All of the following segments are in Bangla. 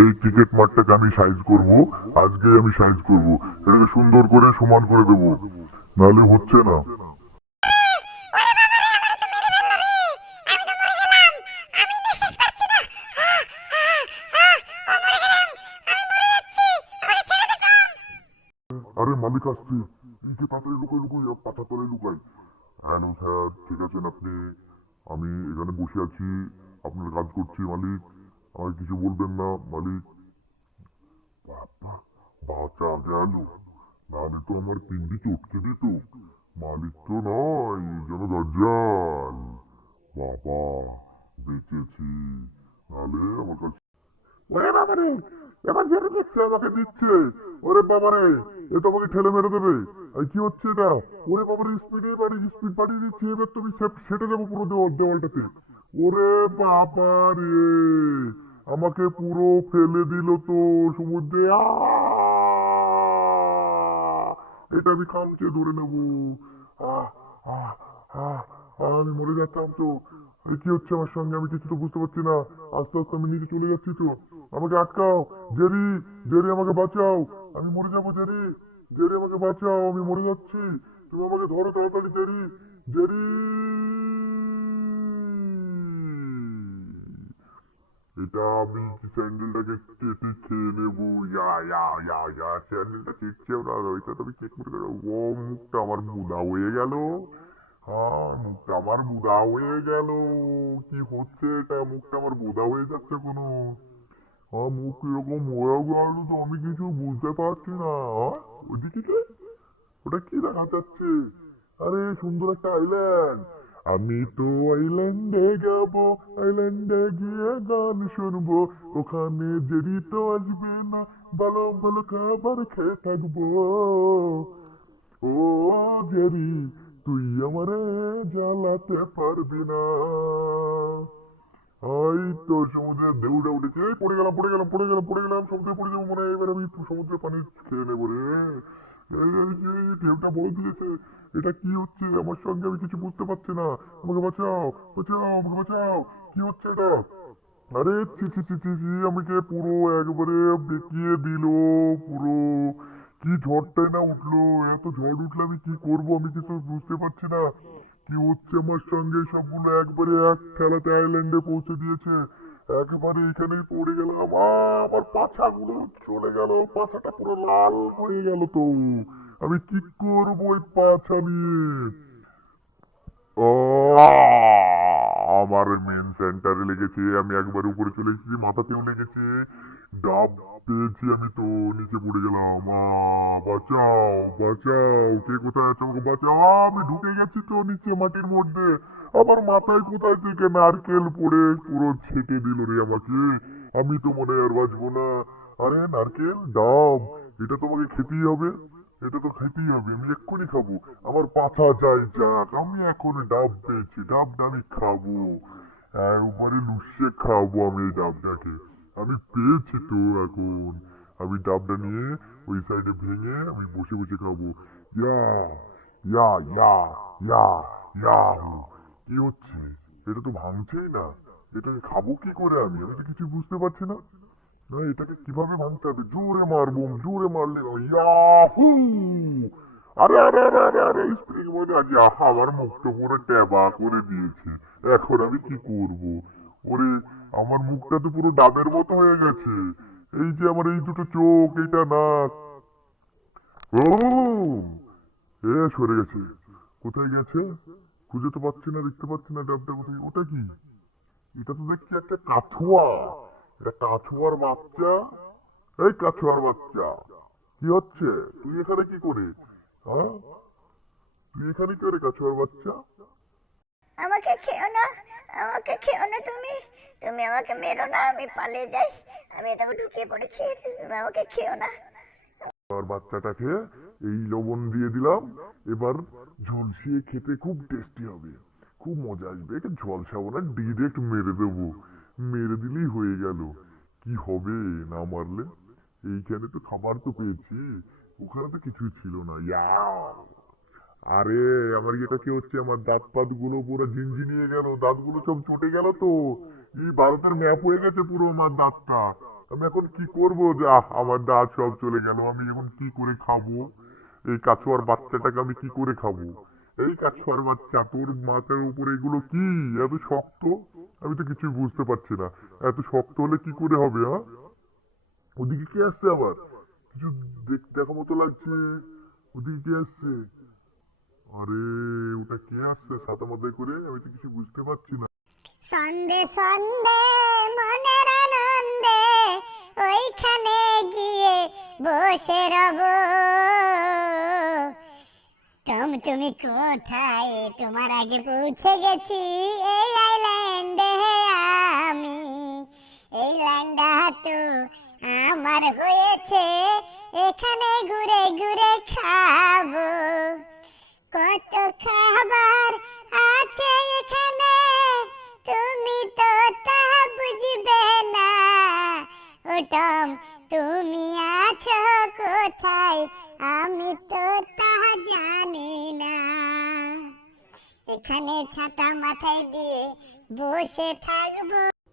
এই ক্রিকেট মাঠটাকে আমি সাইজ করব, আজকে আমি সাইজ করব। এটাকে সুন্দর করে সমান করে দেব। নাহলে হচ্ছে না। আরে মালিক আসছে। এই যে তাড়াতাড়ি লুকাই লুকাই পাতা তলায় লুকাই। হ্যালো স্যার ঠিক আছেন আপনি? আমি এখানে বসে আছি, আপনার কাজ করছি মালিক। আমাকে কিছু বলবেন না মালিক বাবা বাঁচা গেল নাহলে তো আমার পিন্ডি চটকে দিত মালিক তো নয় যেন দরজাল বাবা বেঁচেছি নাহলে আমার কাছে ওরে বাবারে এবার যেন দিচ্ছে আমাকে দিচ্ছে ওরে বাবারে এ তো আমাকে ঠেলে মেরে দেবে। এই কি হচ্ছে এটা? ওরে বাবারে স্পিডে বাড়ি স্পিড বাড়িয়ে দিচ্ছে। এবার তুমি সেটে যাব পুরো দেওয়াল দেওয়ালটাতে। ওরে বাবারে আমাকে পুরো ফেলে দিল তো সমুদ্রে। এটা আমি খামচে ধরে নেব। আহ, আহ, আহ, আমি মরে যাচ্ছিলাম তো। এ কি হচ্ছে আমার সঙ্গে? আমি কিছু তো বুঝতে পারছি না। আস্তে আস্তে আমি নিচে চলে যাচ্ছি তো। আমাকে আটকাও। জেরি জেরি, আমাকে বাঁচাও। আমি মরে যাব, জেরি। জেরি, আমাকে বাঁচাও। আমি মরে যাচ্ছি। তুমি আমাকে ধরো তাড়াতাড়ি, জেরি। জেরি! এটা আমি স্যান্ডেলটাকে কেটে খেয়ে নেব? ইয়া ইয়া ইয়া ইয়া, স্যান্ডেলটা চিটছেও না, ওইটা তো আমি ও, মুখটা আমার মুদা হয়ে গেল। হ্যাঁ মুখটা আমার বুদা হয়ে গেল। কি হচ্ছে এটা? মুখটা আমার বুদা হয়ে যাচ্ছে কোনো? হ্যাঁ মুখ এরকম হয়ে গেল তো আমি কিছু বুঝতে পারছি না? ওদিকে? ওটা কি দেখা যাচ্ছে? আরে, সুন্দর একটা আইল্যান্ড আমি তো আইল্যান্ডে যাব আইল্যান্ডে গিয়ে গান শুনব। ওখানে জেরি তো আসবে না, ভালো ভালো খাবার খেয়ে থাকব। ও, জেরি তুই আমারে জ্বালাতে পারবি না। এই তো সমুদ্রের ঢেউটা উঠেছে। পড়ে গেলাম পড়ে গেলাম পড়ে গেলাম পড়ে গেলাম, সমুদ্রে পড়ে যাব মনে হয়। এবার আমি সমুদ্রের পানি খেয়ে নেব রে। ঢেউটা বড় দিয়েছে। এটা কি হচ্ছে? আমার সঙ্গে আমি কিছু বুঝতে পারছি না। আমাকে বাঁচাও বাঁচাও, আমাকে বাঁচাও। কি হচ্ছে এটা? আরে ছি ছি ছি ছি, আমাকে পুরো একবারে বেঁকিয়ে দিল, পুরো। কি ঝড়টাই না উঠল? এত ঝড় উঠলে আমি কি করব? আমি কিছু বুঝতে পারছি না। কি হচ্ছে আমার সঙ্গে? সবগুলো একবারে এক ঠেলাতে আইল্যান্ডে পৌঁছে দিয়েছে। একেবারে এখানেই পড়ে গেলাম। আ, আমার পাছাগুলো চলে গেল। পাছাটা পুরো লাল হয়ে গেল তো। আমি কি করব এই পাছা নিয়ে! আমার মেন সেন্টারে লেগেছে। আমি একবার উপরে চলে এসেছি মাথাতেও লেগেছে। ডাব, পেয়েছি আমি তো, নিচে পড়ে গেলাম! বাঁচাও বাঁচাও, কে কোথায় আছে আমাকে বাঁচাও? আমি ঢুকে গেছি তো নিচে মাটির মধ্যে। আমার মাথায় কোথায় থেকে নারকেল পড়ে? পুরো ছেটে দিল রে আমাকে। আমি তো মনে হয় আর বাঁচবো না। আরে, নারকেল, ডাব, এটা তোমাকে খেতেই হবে। এটা তো খেতেই হবে, আমি এক্ষুনি খাব। আমার পাছা চাই যাক, আমি এখন ডাব পেয়েছি, ডাবটা আমি খাব। একবারে লুসে খাব আমি এই ডাবটাকে। আমি পেয়েছি তো এখন। আমি ডাবটা নিয়ে ওই সাইডে ভেঙে আমি বসে বসে খাব। ইয়া ইয়া ইয়া ইয়া ইয়া কি হচ্ছে? এটা তো ভাঙছেই না। এটাকে খাব কি করে আমি? আমি তো কিছু বুঝতে পারছি না। না, এটাকে কীভাবে ভাঙতে হবে? জোরে মারবো জোরে মারলে ইয়াহু! আরে আরে আরে আরে আরে স্প্রিং মনে আহা, আমার মুখটা পুরো ট্যাবা করে দিয়েছে। এখন আমি কি করব? ওরে, আমার মুখটা তো পুরো ডাবের মতো হয়ে গেছে। এই যে আমার এই দুটো চোখ, এইটা নাক। এ সরে গেছে। কোথায় গেছে? খুঁজে তো পাচ্ছি না, দেখতে পাচ্ছি না ডাবটা কোথায়। ওটা কি? এটা তো দেখছি একটা কাছুয়া। এটা কাছুয়ার বাচ্চা। এই কাছুয়ার বাচ্চা। কি হচ্ছে? তুই এখানে কি করে? হ্যাঁ? তুই এখানে কি করে কাছুয়ার বাচ্চা? আমাকে খেও না। আমাকে খেও না তুমি। তুমি আমাকে মেরো না, আমি পালিয়ে যাই। আমি এটাকে ঢুকিয়ে পড়েছি, তুমি আমাকে খেও না। আর বাচ্চাটাকে এই লবণ দিয়ে দিলাম। এবার ঝলসিয়ে খেতে খুব টেস্টি হবে। খুব মজা আসবে। একে ঝলসাবো না ডিরেক্ট মেরে দেবো। মেরে দিলেই হয়ে গেল। কি হবে না মারলে? এইখানে তো খাবার তো পেয়েছি। ওখানে তো কিছুই ছিল না। ইয়াও! আরে, আমার এটা কি হচ্ছে? আমার দাঁত পাতগুলো পুরো ঝিনঝিনিয়ে গেল, দাঁতগুলো সব চটে গেল তো। এই ভারতের ম্যাপ হয়ে গেছে পুরো আমার দাঁতটা। আমি এখন কি করব? যে আমার দাঁত সব চলে গেল, আমি এখন কি করে খাব? এই কাছুয়ার বাচ্চাটাকে আমি কি করে খাব? এই কাছুয়ার বাচ্চা, তোর মাথার উপরে এগুলো কি? এত শক্ত? আমি তো কিছুই বুঝতে পারছি না। এত শক্ত হলে কি করে হবে হ্যাঁ? ওদিকে কে আসছে আবার? কিছু দেখ দেখা মতো লাগছে। ওদিকে কে আসছে? আরে, ওটা কে আসছে? সাদা মাথায় করে? আমি তো কিছু বুঝতে পারছি না। সন্ধে সন্ধে, মনের আনন্দে ওইখানে গিয়ে বসে রব। টম, তুমি কোথায়? তোমার আগে পৌঁছে গেছি এই আইল্যান্ডে আমি। এই ল্যান্ডা তো আমার হয়েছে। এখানে ঘুরে ঘুরে খাব। কত খাবার আছে এখানে? তুমি তো তা বুঝবে না। ওটম তুমি আছো কোথায়? আমি তো তা জানি না। এখানে ছাতা মাথায় দিয়ে বসে থাকব।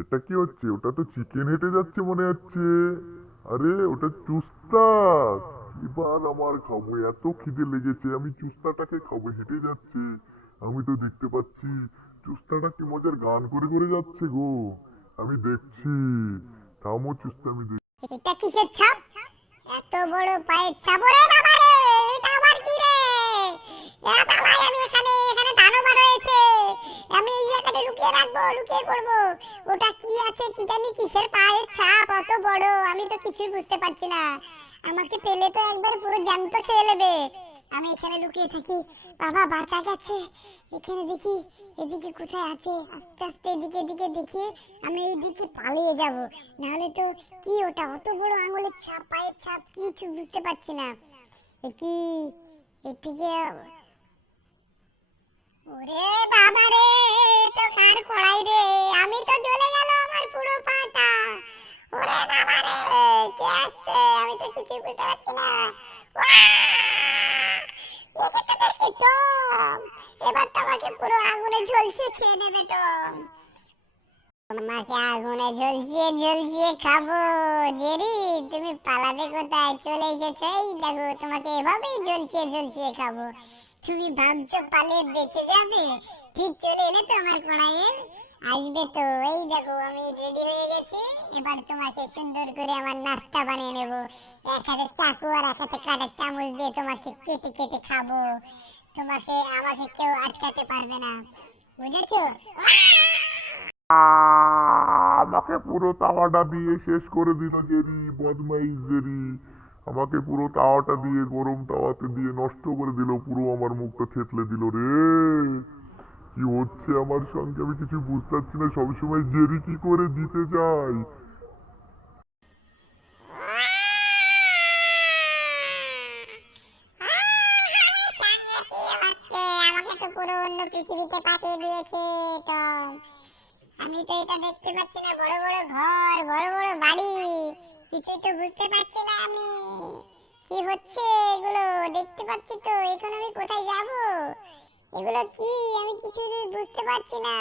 এটা কি হচ্ছে? ওটা তো চিকেন হেঁটে যাচ্ছে মনে হচ্ছে। আরে, ওটা চুস্তা এবার আমার খাব, এত খিদে লেগেছে, আমি চুস্তাটাকে খাব, হেঁটে যাচ্ছে। আমি তো দেখতে পাচ্ছি, চুস্তাটা কি মজার গান করে করে যাচ্ছে গো। আমি দেখছি, থামো চুস্তা, আমি এটা কিসের ছাপ? এত বড় পায়ের ছাপ বাবা রে, এটা কি রে? বাবা আমি এখানে এখানে রয়েছে। আমি এই লুকিয়ে রাখব, লুকিয়ে ওটা কি আছে, কি জানি কিসের পায়ের ছাপ, অত বড়, আমি তো কিছুই বুঝতে পারছি না। আমাকে পেলে তো একবার পুরো জ্যান্ত খেয়ে নেবে। আমি এখানে লুকিয়ে থাকি। বাবা বাঁচা গেছে। এখানে দেখি এদিকে কোথায় আছে? আস্তে আস্তে এদিকে এদিকে দেখি আমি এইদিকে পালিয়ে যাব। নাহলে তো কি ওটা? অত বড় আঙুলের ছাপ, পায়ের ছাপ, কিছু বুঝতে পারছি না। কি এটিকে ওরে বাবা রে তো কার কড়াই রে আমি তো জ্বলে গেল আমার পুরো পাটা ওরে বাবা রে আসছে আমি তো কিছু বুঝতে পারছি না! একে তো দেখছি টম, এবার তো আমাকে পুরো আগুনে ঝলসে খেয়ে নেবে টম। তোমাকে আগুনে ঝলসিয়ে ঝলসিয়ে খাব। জেরি, তুমি পালাবে কোথায়? চলে এসেছ? এই দেখো, তোমাকে এভাবেই ঝলসিয়ে ঝলসিয়ে খাব। তুমি ভাবছ পালিয়ে বেঁচে যাবে? ঠিক চলে এলে তো আমার কড়াইয়ের আসবে তো, এই দেখো আমি রেডি হয়ে গেছি। এবার তোমাকে সুন্দর করে আমার নাস্তা বানিয়ে নেব। এক হাতে চাকু আর এক হাতে কাঁটার চামচ দিয়ে তোমাকে কেটে কেটে খাব। তোমাকে, আমাকে কেউ আটকাতে পারবে না। বুঝেছ? আমাকে পুরো তাওয়াটা দিয়ে শেষ করে দিল জেরি, বদমাইশ জেরি। আমাকে পুরো তাওয়াটা দিয়ে গরম তাওয়াতে দিয়ে নষ্ট করে দিল, পুরো আমার মুখটা থেতলে দিল রে। কি হচ্ছে আমার সঙ্গে? আমি কিছু বুঝতে পারছি না। সবসময় জেরি কি করে জিতে যায়? পৃথিবীতে পাঠিয়ে দিয়েছে আমি তো এটা দেখতে পাচ্ছি না, বড় বড় ঘর, বড় বড় বাড়ি। কিছুই তো বুঝতে পারছি না আমি। কি হচ্ছে এগুলো? দেখতে পাচ্ছি তো, এখন আমি কোথায় যাব? এগুলো কি? আমি কিছু বুঝতে পারছি না।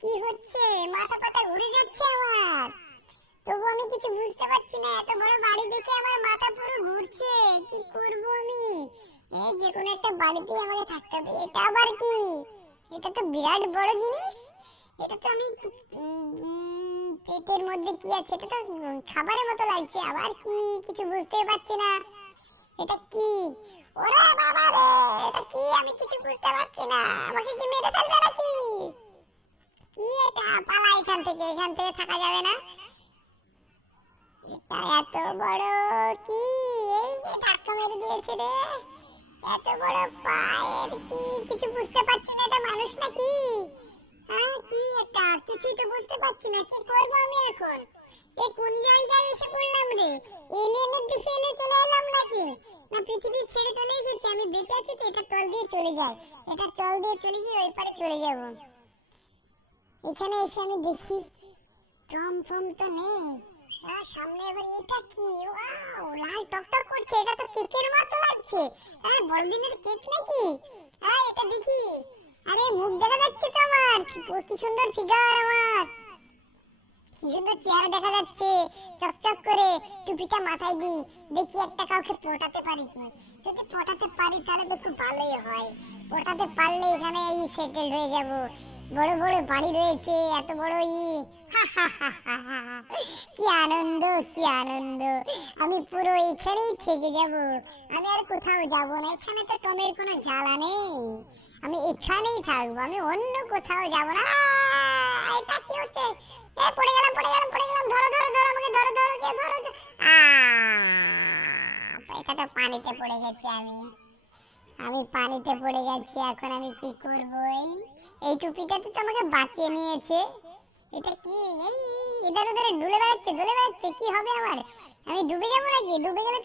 কি হচ্ছে? মাথা পাতা ঘুরে যাচ্ছে আমার। তবু আমি কিছু বুঝতে পারছি না। এত বড় বাড়ি দেখে আমার মাথা পুরো ঘুরছে। কি করব আমি? এই যে কোনো একটা বাড়িতে আমাকে থাকতে হবে। এটা আবার কি? এটা তো বিরাট বড় জিনিস। এটা তো আমি পেটের মধ্যে কি আছে? এটা তো খাবারের মতো লাগছে। আবার কি? কিছু বুঝতেই পারছি না। এটা কি? ওরে বাবা রে, এটা কি? আমি কিছু বুঝতে পারছি না। আমাকে কি মেরে ফেলবে নাকি? কি এটা? পালা এখান থেকে এখান থেকে থাকা যাবে না? এটা এত বড় কি? এই যে ধাক্কা মেরে দিয়েছে রে। এত বড় পায়ের কি? কিছু বুঝতে পারছি না, এটা মানুষ নাকি? হ্যাঁ কি এটা? কিছুই তো বুঝতে পারছি না, কি করব আমি এখন? এই কোন জায়গায় এসে পড়লাম রে? এলিয়েনের দেশে এলে চলে এলাম নাকি? না পৃথিবী ছেড়ে চলে এসেছি। আমি বেঁচে আছি তো, এটা তল দিয়ে চলে যায়। এটা চল দিয়ে চলে গিয়ে ওই পারে চলে যাব। এখানে এসে আমি দেখি, টম ফম তো নেই। আর সামনে এবার এটা কি? ওয়াও, লাল টকটক করছে। এটা তো কেকের মতো লাগছে। হ্যাঁ বড়দিনের কেক নাকি? হ্যাঁ এটা দেখি। আরে, মুখ দেখা যাচ্ছে তো আমার। কি সুন্দর ফিগার আমার। কি সুন্দর চেহারা দেখা যাচ্ছে। চকচক করে টুপিটা মাথায় দি দেখি একটা কাউকে পটাতে পারি কি? যদি পটাতে পারি তাহলে তো খুব ভালোই হয়। পটাতে পারলে এখানে এই সেটেল হয়ে যাব। বড় বড় বাড়ি রয়েছে, এত বড় ই। কি আনন্দ কি আনন্দ। আমি পুরো এখানেই থেকে যাব। আমি আর কোথাও যাব না। এখানে তো টমের কোনো জ্বালা নেই। আমি এখানেই থাকব। আমি অন্য কোথাও যাব না। এটা কি হচ্ছে গেলাম পড়ে গেলাম পড়ে গেলাম ধরো ধরো ধরো ধরো এটা তো পানিতে পড়ে গেছি আমি। আমি পানিতে পড়ে গেছি, এখন আমি কি করব এই? টুপিটাতে তো আমাকে বাঁচিয়ে নিয়েছে। এটা কি? এই ইধার উধারে ডুলে বেড়াচ্ছে ডুলে বেড়াচ্ছে, কি হবে আমার আমি ডুবে যাব নাকি? ডুবে গেলে